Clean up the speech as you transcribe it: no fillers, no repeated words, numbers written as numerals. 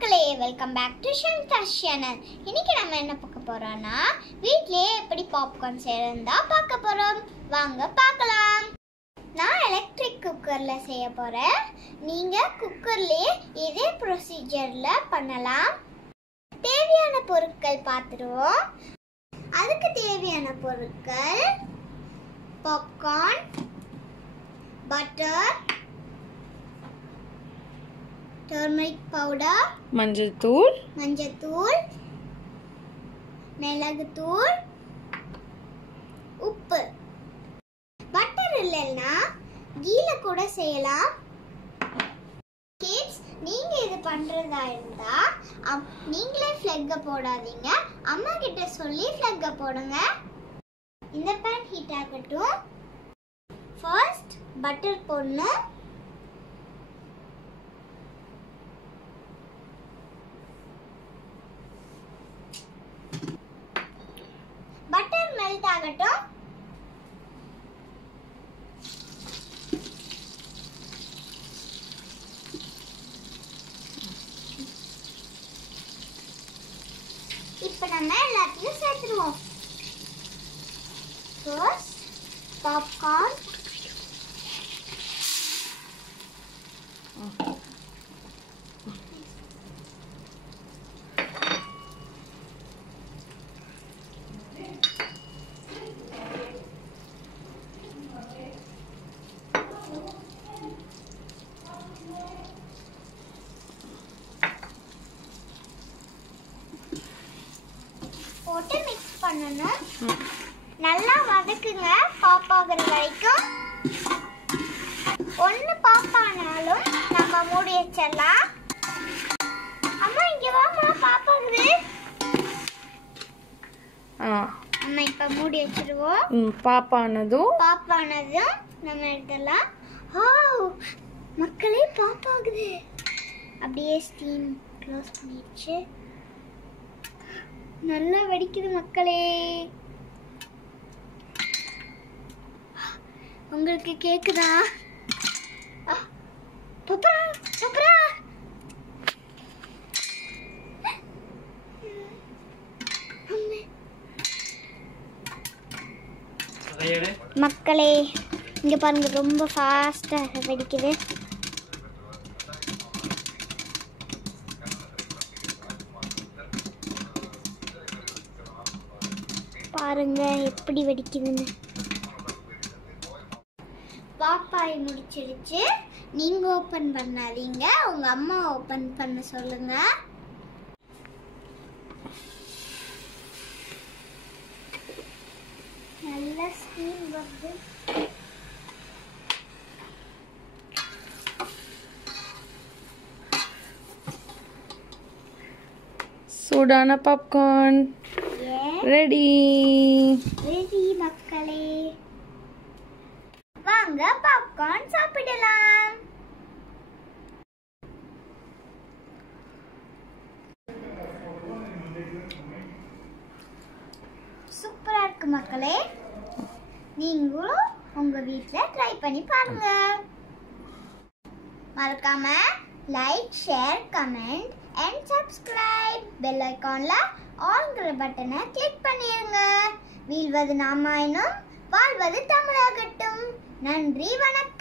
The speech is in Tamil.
மக்களே, வெல்கம் பேக் டு ஷமிதாஸ் சேனல். இன்னைக்கு நம்ம என்ன பார்க்க போறோம்னா வீட்லயே எப்படி பாப்கார்ன் செய்யறதா பார்க்க போறோம். வாங்க பார்க்கலாம். நான் எலக்ட்ரிக் குக்கர்ல செய்ய போறேன். நீங்க குக்கர்லயே இதே ப்ரொசீஜர்ல பண்ணலாம். தேவையான பொருட்கள் பார்த்துருவோம். அதுக்கு தேவையான பொருட்கள் பாப்கார்ன், பட்டர், turmeric powder, மஞ்சள் தூள், மிளகு தூள், உப்பு. பட்டர் இல்லைன்னா கீல கூட செய்யலாம். கிட்ஸ், நீங்க இது பண்றதா இருந்தா நீங்களே ஃப்ளெக்க போடாதீங்க, அம்மா கிட்ட சொல்லி ஃப்ளெக்க போடுங்க. இந்த பேன் ஹீட் ஆகட்டும். ஃபர்ஸ்ட் பட்டர் போடணும். பட்டர் மெல்ட் ஆகட்டும். இப்போ நம்ம எல்லாத்தையும் சேர்த்துருவோம். ஃபர்ஸ்ட் பாப்கார்ன், போட்டு மிக்ஸ் பண்ணணும். நல்லா வதக்குங்க பாப் ஆகுற வரைக்கும். ஒன்று பாப் ஆனாலும் நம்ம மூடி வச்சிடலாம். அம்மா இங்க வாமா, பாப் ஆகுது. அம்மா இப்ப மூடி வச்சிருவோம். பாப் ஆனதும் நம்ம எடுத்துடலாம். ஓ மக்களே, பாப் ஆகுது. அப்படியே ஸ்டீம் க்ளோஸ் பண்ணிடுச்சு. நல்லா வெடிக்குது மக்களே. உங்களுக்கு கேக்குதா? பாப்பா பாப்பா, மக்களே இங்க பாருங்க, ரொம்ப ஃபாஸ்டா வெடிக்குது. பாருங்க எப்படி வெடிக்குதுன்னு. பாப்பாய் முடிச்சிடுச்சு. நீங்க ஓபன் பண்ணாதீங்க, உங்க அம்மா ஓபன் பண்ண சொல்லுங்க. நல்ல ஸ்டீம் வருது. சூடான பாப்கார்ன் ரெடி மக்களே. வாங்க பாப்கார்ன் சாப்பிடலாம். சூப்பரா இருக்கு மக்களே. நீங்களும் உங்க வீட்ல ட்ரை பண்ணி பாருங்க. மறக்காம like, share, comment and subscribe. Bell ஐகான்ல ஆல்ங்கிற பட்டனை கிளிக் பண்ணிருங்க. வீழ்வது நாமாயினும் வாழ்வது தமிழாகட்டும். நன்றி, வணக்கம்.